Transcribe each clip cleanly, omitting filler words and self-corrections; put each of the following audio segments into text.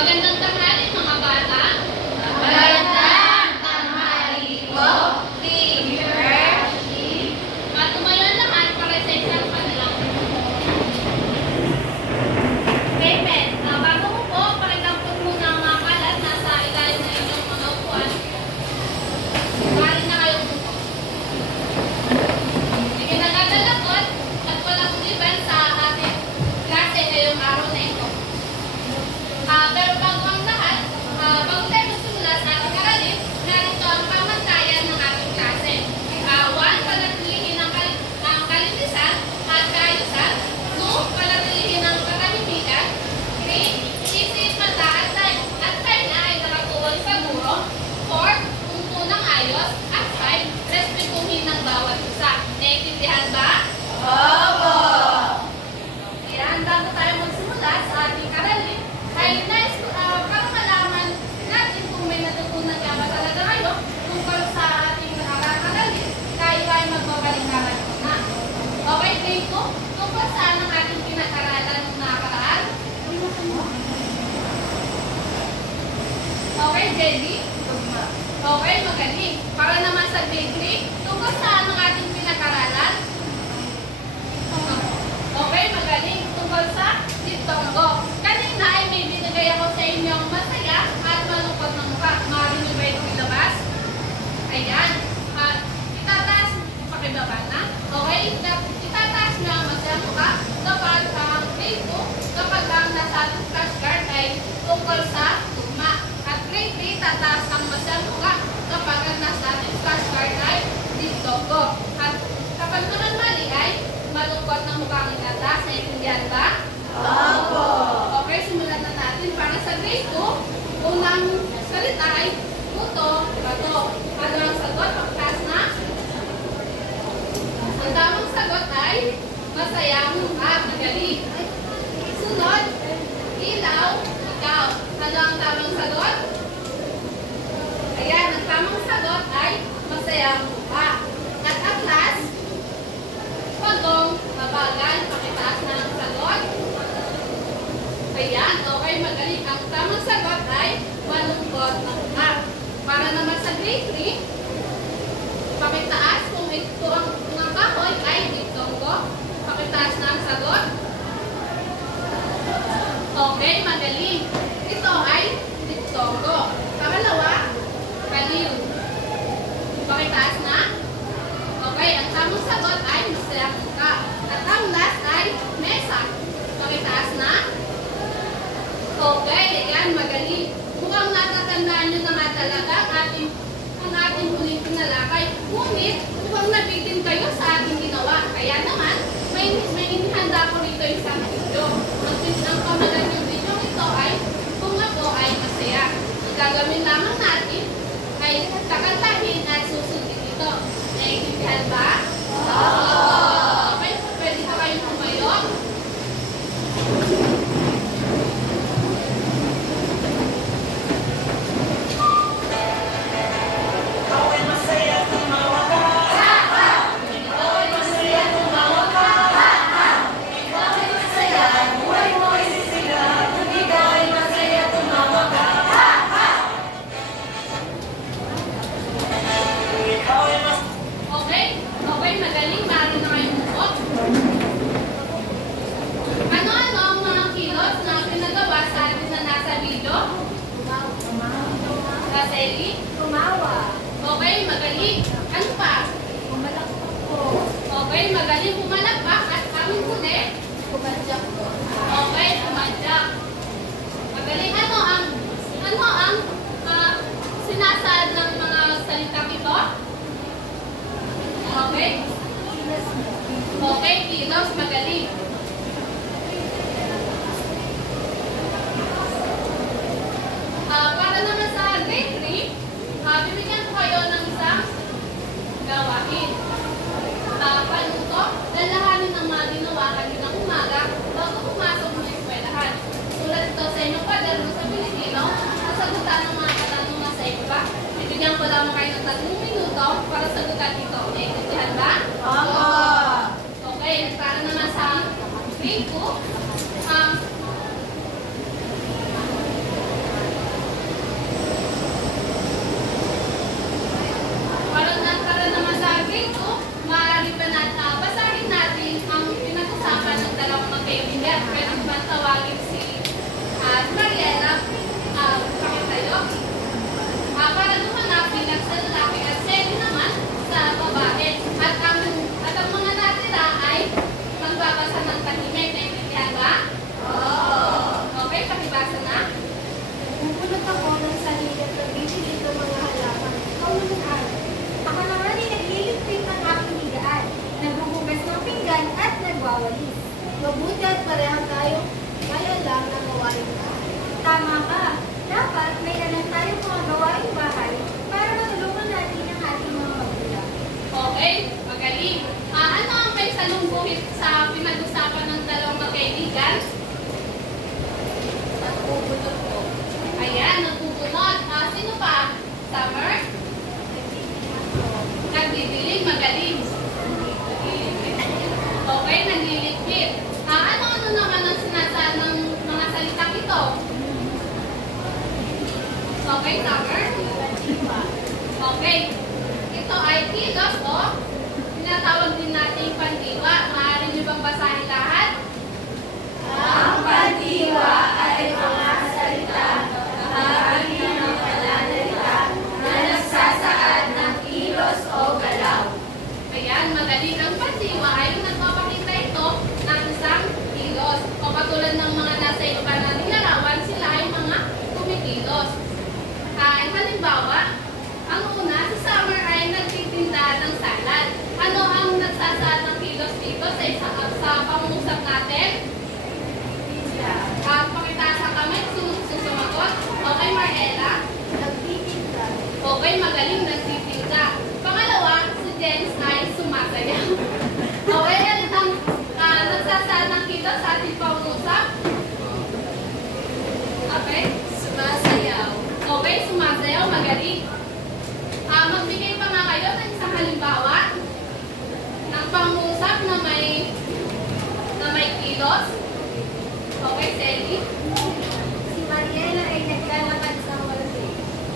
Magandang tanghali mga bata. Magandang tanghali po, Teacher. Tumayo naman para sa isang kanilang Pepe, bago mo po, pakitampon muna ang mga kalat nasa ilalim na inyong mga upuan. Maaari na kayo po. Sige, nagagalakot at walang liban sa ating klase ngayong araw na ito. Pero bago ang lahat, bago tayo magsimula sa ating aralin, narito ang pamantayan ng ating klase. 1. Panatilihin ang kalinisan at kaayusan. 2. Panatilihin ang katahimikan. 3. Isip, mata at tainga ay nakatuon sa guro. 4. Tungko ng ayos. At 5. Respetuhin ng bawat isa. Naiintindihan ba? Opo. Ayan, bago tayo magsimula sa ating aralin, ay nais ko para malaman natin kung may natutunan ka ba talaga kayo tungkol sa ating aralin, tayo ay magbabalik-aral na. Okay, grade 2, tungkol saan ang ating pinag-aralan ng nakaraan? Okay, Jelly? Okay, magaling. Para naman sa grade 3, tungkol saan ang ating pinag-aralan? Okay, magaling. Tungkol sa diptongo. Kanina ay may binigay ako sa inyong masaya at malungkot na mukha. Maaari nyo ba itong ilabas? Ayan. Itataas, pakibaba na. Okay, itataas nyo ang masayang mukha kapag ang grade 2, kapag ang nasa ating flashcard ay tungkol sa tugma. At grade 3, tataas ang masayang mukha kapag ang nasa ating flashcard ay diptongo. At kapag naman mali ay malungkot na mukha ang itataas. Naiintindihan ba? Opo. Okay, simulan na natin. Para sa grade 2, unang salita ay puto, bato. Ano ang sagot? Pagkas na? Ang tamang sagot ay masaya mukha. Magaling. Sunod, ilaw, ikaw. Ano ang tamang sagot? Ayan, ang tamang sagot ay masaya mukha. At ang last, pagong, mabagal. Pakitaas na ang sagot. Ayan, okay, magaling. Ang tamang sagot ay malungkot na mukha. Para naman sa grade 3, pakitaas kung ito ang kahoy ay diptongo. Pakitaas na ang sagot. Okay, magaling. Ito ay diptongo. Pangalawa, baliw. Pakitaas na. Okay, ang tamang sagot ay masayang mukha. At ang last ay mesa. Pakitaas na. Okay, ayan, magaling. Mukhang natatandaan nyo na nga talaga ang ating huling pinalakay. Ngunit, mukhang nabitin kayo sa ating ginawa. Kaya naman, may inihanda ko rito isang video. Ang pamagat yung video ito ay kung ako ay masaya. Ang gagawin lamang natin ay kakantahin at susundin ito. Naiintindihan ba? Okay, pwede ba kayong tumayo? Ikaw ay mas tawagin si Mariela. Bakit tayo? Para gumanap bilang sa lalaki at Selly naman sa babae. At ang mga natira ay magbabasa ng tahimik. Naintindihan ba? Okay, pakibasa na. Bubulot ako ng sarili at nagbibigay ng mga halaman. Kaulunan. Ako naman ay nagliligpit ng aking higaan, naghuhugas ng pinggan at nagwawalis. Mabuti at pareha tayo may alam na gawain ka. Tama ka. Dapat may alam tayong mga gawain bahay para matulungan natin ang ating mga magulang. Okay, magaling. Ano ang may salungguhit sa pinag-usapan ng dalawang magkaibigan? Nagbubutot ko. Ayan, nagpupunod. Sino pa? Summer? Nagdidilig, magaling. Okay, nagliligpit. Ano naman ang sinasabi ng mga salitang ito? Okay, Summer? Okay. Ito ay kilos o tinatawag din natin pandiwa. Maaari niyo bang basahin lahat? Ang pandiwa ay mga salita na aking mga pananalita na nagsasaad ng kilos o galaw. Ayan, magaling. Ang pandiwa ay nagpapakita ito ng isang kilos. O katulad ng mga nasa iba na nilarawan, sila ay mga kumikilos. Halimbawa, ang una, si Summer ay nagtitinda ng salad. Ano ang nagsasaad ng kilos dito sa pangungusap natin? Pakitaas ang kamay, susumagot. Okay, Mariela? Nagtitinda. Okay, magaling, nagtitinda. Pangalawa, si Jens ay sumasayaw. Okay, alin ang nagsasaad ng kilos sa ating pangungusap? Okay? Sumasayaw. Okay, sumasayaw, magaling. Magbigay pa nga kayo ng isang halimbawa ng pangungusap na may kilos. Okay, Selly? Si Mariela ay naglalakad sa walde.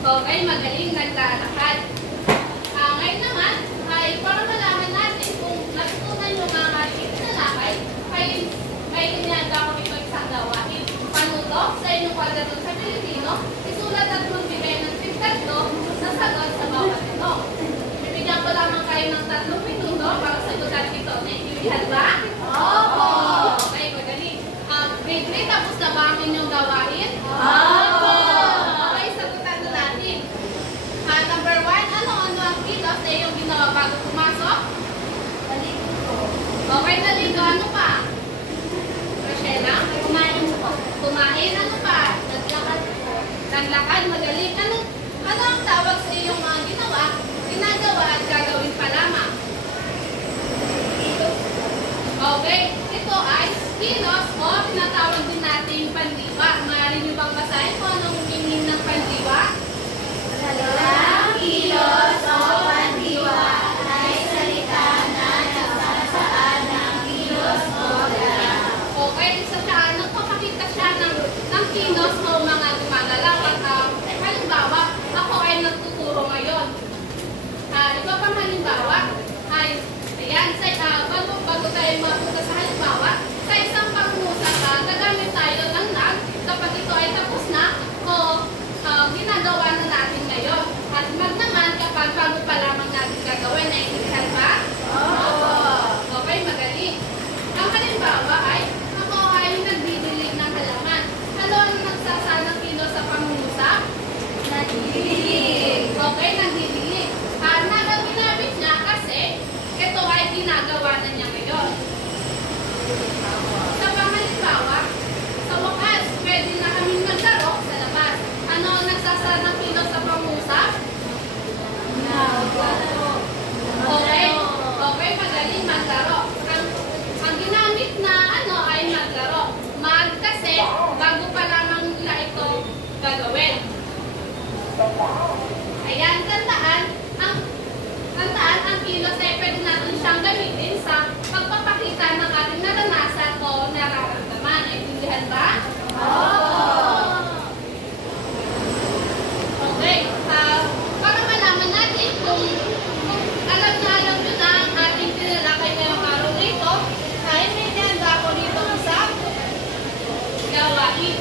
Okay, magaling, naglalakad. Ngayon naman, ay para malaman natin kung natutunan yung mga tinalakay, ay ginagawa ko ito isang gawain. Panuto sa inyong kwadrato sa Pilipino, isulat at magbigay ng tigtatlo na sagot sa bawat ito. Bibigyan ko lamang kayo ng 3 minuto para sagutan ito. Naintindihan ba? Opo! Okay, magaling. Grade 3, tapos na ba ang inyong gawain? Opo! Okay, sagutan na natin. Number 1, ano ang kilos na iyong ginawa bago pumasok? Balikin ko. Okay, naligo. Ano pa? Rochella? Kumain ko. Kumain. Ano pa? Naglakad ko. Naglakad, magaling. Ano ang tawag sa iyong mga ginawa, ginagawa at gagawin pa lamang? Okay, ito ay kilos o tinatawag din natin pandiwa. Maaari niyo bang basahin kung anong meaning ng pandiwa? Ang kilos o pandiwa ay salita na nagsasaad ng kilos o galaw. Okay, isa siya, nagpapakita siya ng kilos o mga gumagalaw. At halimbawa, ako ay nagtuturo ngayon. Iba pang halimbawa, ay, ayan, bago tayo mapunta sa halimbawa, sa isang pangungusap, gagamit tayo ng nag kapag ito ay tapos na o ginagawa na natin ngayon. At mag naman kapag bago pa lamang natin gagawin, naiintindihan ba? Okay, magaling. Ang halimbawa ay, ako ay nagdidilig ng halaman. Ano ang nagsasanang gawain.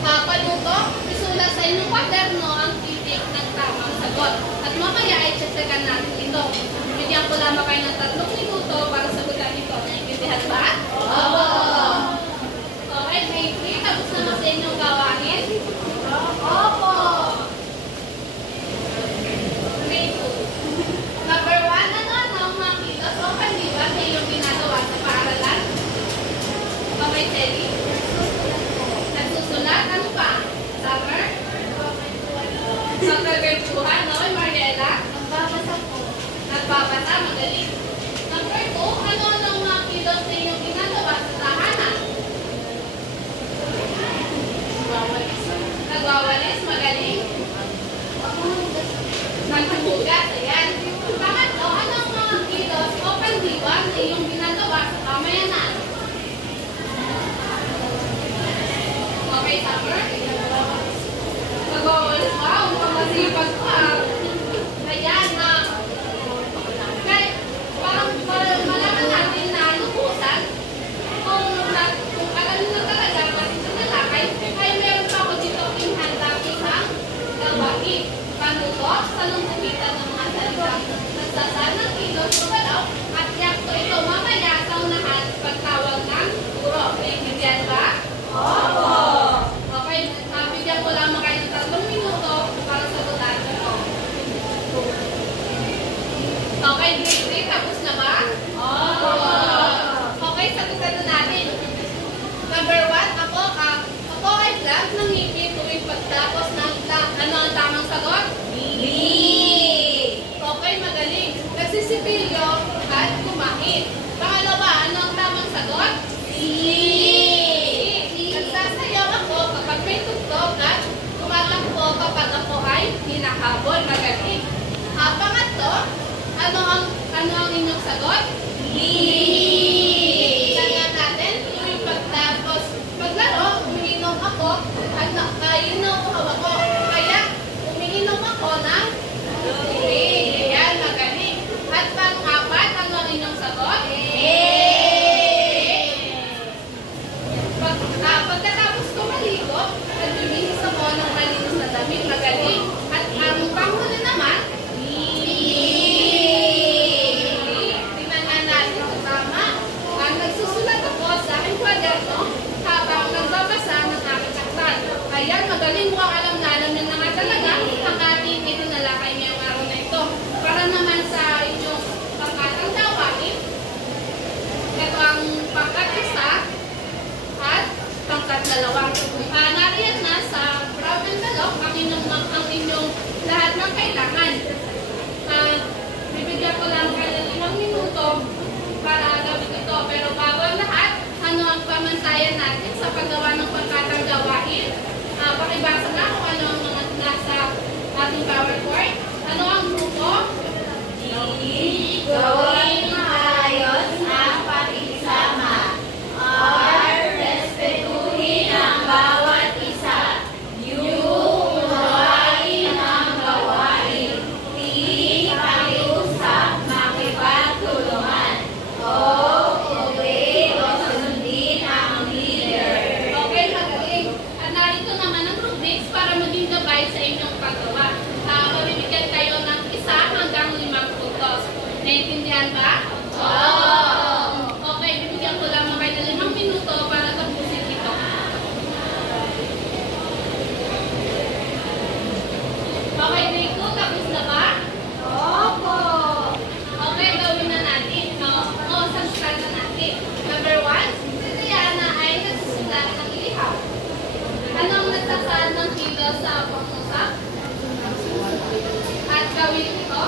Panuto, isulat sa inyong kwaderno ang titik ng tamang sagot. At mamaya ay tsatsagan natin ito. Bigyan ko lamang kayo ng 3 minuto para sagutan ito. Naintindihan ba? Oo! Okay, grade 3. Tapos naman sa inyong gawain? Opo! Grade 2. Number 1, ano ang mga kilos o pandiwan na iyong ginagawa sa paaralan? Okay, Telly? Nagsusulat? Ano pa? Summer? Summer virtuhan, no? Mariela? Nagbabasa po. Nagbabasa, magaling. Number 2, ano ang mga kilos na iyong ginagawa sa tahanan? Nagwawalis, magaling. Naghuhugas, ayan. Pangatlo, ano ang mga kilos o pandiwan na iyong ginagawa sa pamayanan? Okay, Summer? Nagwawalis, wow, masipag pa. Ayan, para malaman natin na lubusan, kung alam na talaga, pati sa lalakay, ay meron pa ako dito inhanda isang gawain. Panuto, salungukitan ng mga salitang nagsasal ng kilos o galaw, at yakto ito mamaya sa unahan pagtawag ng guro. Naintindihan ba? Opo! Okay, bigyan ko lamang kayo ng 3 minuto para sagutan ito. Okay, grade 3, tapos na ba? Opo! Okay, sagutan na natin. Number 1, ako ay vlog ng ngipin tuwing pagtapos ng vlog. Ano ang tamang sagot? Okay, magaling. Nagsisipilyo at kumain. Pangalawa, ano ang tamang sagot? Nagsasayaw ako kapag may tugtog at kumatakbo kapag ako ay hinahabol. Magaling. Pangatlo, ano ang inyong sagot? Tingnan natin, tuwing pagtapos maglaro, umiinom ako at yun ang uhaw ako. Kaya, umiinom ako ng tubig. Ayan, magaling. At pang-apat, ano ang inyong sagot? Pagkatapos ko maligo, nagbibihis ako ng malinis na damit. Magaling. At ang panghuli naman, tingnan nga natin kung tama. Nagsusulat ako sa aking kwaderno habang nagbabasa ng aking aklat. Ayan, magaling. Mukhang alam nyo na nga talaga ang ating itinalakay ngayong araw na ito. Para naman sa inyong pangkatang gawain, ito ang pangkat 1 at pangkat 2. Nariyan na sa brown envelope ang inyong lahat ng kailangan. Bibigyan ko lang kayo ng 5 minuto para gawin ito. Pero bago ang lahat, ano ang pamantayan natin sa paggawa ng pangkatang gawain? Pakibasa na kung ano ang mga nasa ating PowerPoint. Ano ang grupo? Gawing maayos ang pakikisama. R. Respetuhin ang bawat isa. U. Unawain ang gawain. T. Pakiusap, makipagtulungan. O. Obey o sundin ang leader. Okay, magaling. At narito naman ang rubrics para maging gabay sa inyong paggawa. Mabibigyan kayo ng 1 hanggang 5 puntos. Naintindihan ba? Oo! Okay, bibigyan ko lang kayo ng 5 minuto para tapusin ito. Okay, grade 2, tapos na ba? Opo. Okay, gawin na natin. Sagutan na natin. Number 1, si Diana ay nagsusulat ng ilihaw. Ano ang nagsasaan ng kilos sa pangusap? At gawin ito.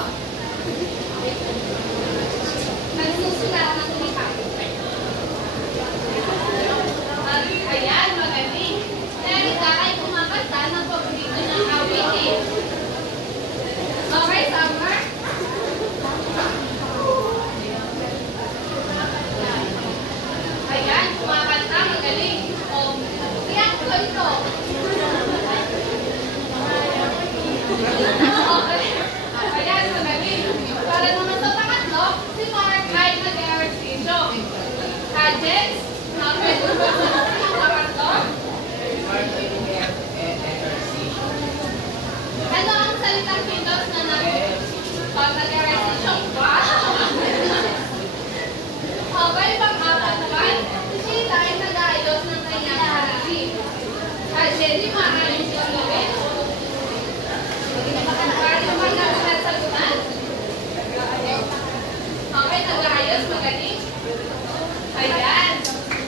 Nagsusulat ng ilihaw. Ayan, magaling. Erika ay kumakanta ng paborito ng awitin. Okay, Summer? Ayan, kumakanta, magaling. Kaya ko ito. Okay. Ayan, magaling. Para naman sa pangatlo, si Mark ay nag-ehersisyo. Jens, pwede mo ba yung pangatlo? Ano ang salitang Windows na nag-pag-realization? Okay, pang-apat naman, si Sheila ay nag-aayos ng kanyang sarili. Jenny, maaaring siya gawin? Para magkakaroon sa sagutan? Okay, nag-aayos, magaling. Ayan,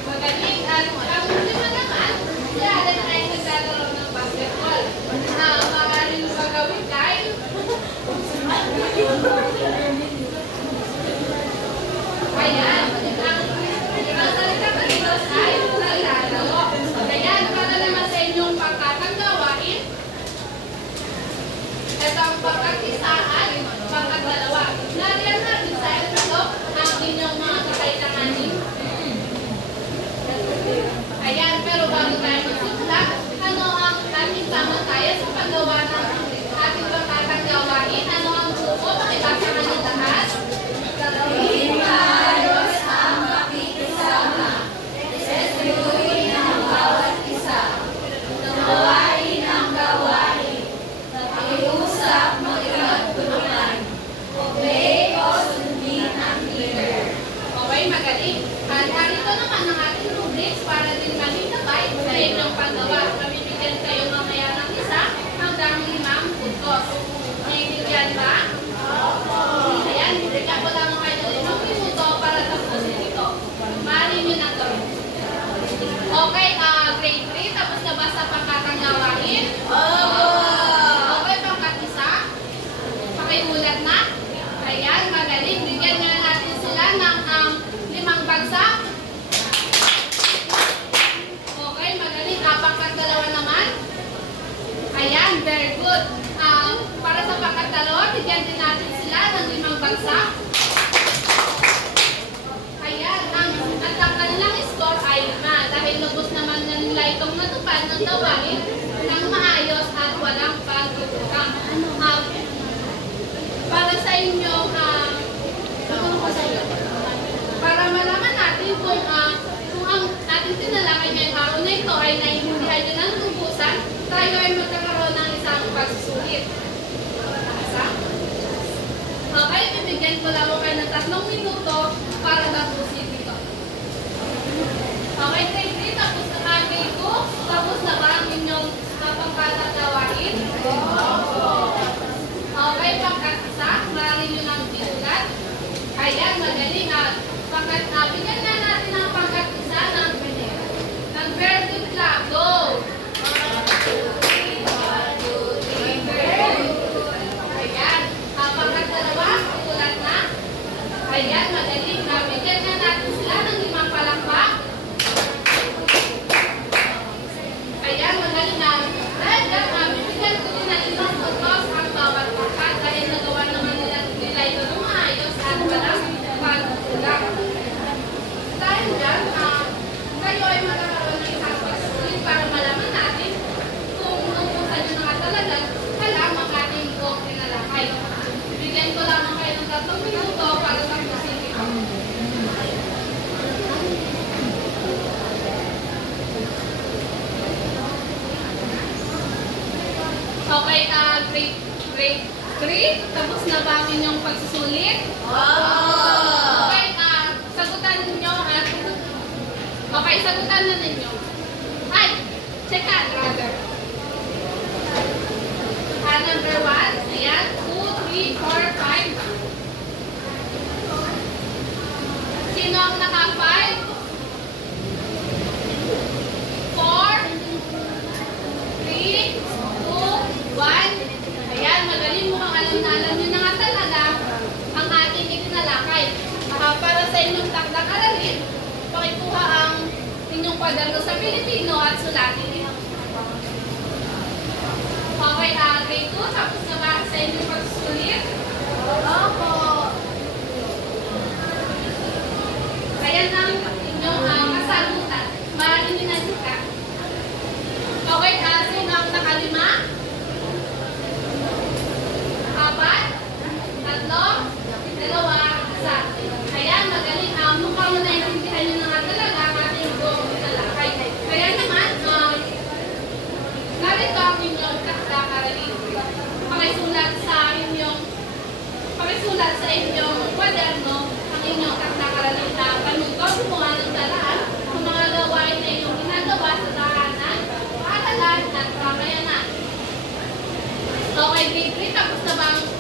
magaling. At ang lima naman, si Alan ay naglalaro ng basketball. Maaaring ba gawin dahil? Ayan, ang salita ng Diyos ay naglalaro. Ayan, para naman sa inyong pagkatang gawain, ito ang pagkakisaan, pagkakdalawa. Nariyan natin sa ito ang inyong mga kakailanganin. Ayan, pero bago tayo magsimula, ano ang ating pamataya sa paggawa ng ating pagkakang gawain? Ano ang grupo? Pakibasa ka ng lahat. Gagawin maayos ang pakikisama. Respetuhin ang bawat isa. Gawain ang gawain. Nakiusap, magkatulungan. Obey o sundin ang leader. Okay, magaling. At narito naman ang ating rubrics para din kami sabay sa inyong paggawa. Mabibigyan kayo mamaya ng isa hanggang 5 puntos. Naiintindihan ba? Opo. Ayan, bibigyan ko lang kayo ng 5 minuto para tapusin ito. Maaari nyo na to. Okay, grade 3, tapos na ba sa pangkatang gawain? Opo. Okay, pangkat isa? Pakiulat na? Ayan, magaling. Bigyan nga natin sila ng 5 bagsak. Okay, magaling. Pangkat dalawa naman. Ayan, very good. Para sa pangkat dalawa, bigyan din natin sila ng 5 bagsak. Ayan, at ang kanilang score ay 5 dahil lubos naman na nila itong natupad ng gawain ng maayos at walang pagkukulang. Para sa inyo, para malaman natin kung ang ating tinalakay ngayong araw na ito ay naiintindihan nyo ng lubusan, tayo ay magkakaroon ng isang pagsusulit. Okay, bibigyan ko lang kayo ng 3 minuto para tapusin ito. Okay, grade 3, tapos na grade 2, tapos na ba ang inyong pangkatang gawain? Okay, pangkat isa, maaari nyo ng binulat. Ayan, magaling. Bigyan na natin ang pangkat isa ng very good clap. Go! 1, 2, 3, very good. Ayan, pangkat dalawa, ulat na. Ayan, magaling. Bigyan na natin sila ng 5 palakpak. Ayan, magaling. Bibigyan ko din ng 5 puntos ang bawat pangkat dahil nagawa naman nila ito ng maayos at walang pagkulang. Dahil dyan, kayo ay magkakaroon ng isang pagsulit para malaman natin kung nungkusan nyo na talaga alam ang ating buong tinalakay. Bigyan ko lamang kayo ng 3 minuto para tapusin ito. Okay, grade 3, tapos na ba ang inyong pagsusulit? Okay, sagutan ninyo at okay, sagutan na ninyo. Ay, check out, rather. Number 1, ayan, 2, 3, 4, 5. Sino ang naka-5? 4, 3, 2, 1. Ayan, magaling, mukhang alam nyo na nga talaga ang ating itinalakay. Para sa inyong takdang aralin, pakikuha ang inyong kwaderno sa Pilipino at sulatin ito. Okay, grade 2, tapos na ba sa inyong pagsusulit? Opo. Ayan ang inyong kasagutan. Maaari nyo na dito. Okay, sino ang naka-5? 4, 3, 2, 1. Ayan, magaling. mukhang naiintindihan nyo na nga talaga ang ating buong talakay. Kaya naman, narito ang inyong takda-aralin. Pakisulat sa inyong kwaderno ang inyong takda-aralin na panuto, gumawa ng talaan ng mga gawain na inyong ginagawa sa tahanan, paaralan at pamayanan. Okay, Baby, tapos na ba ang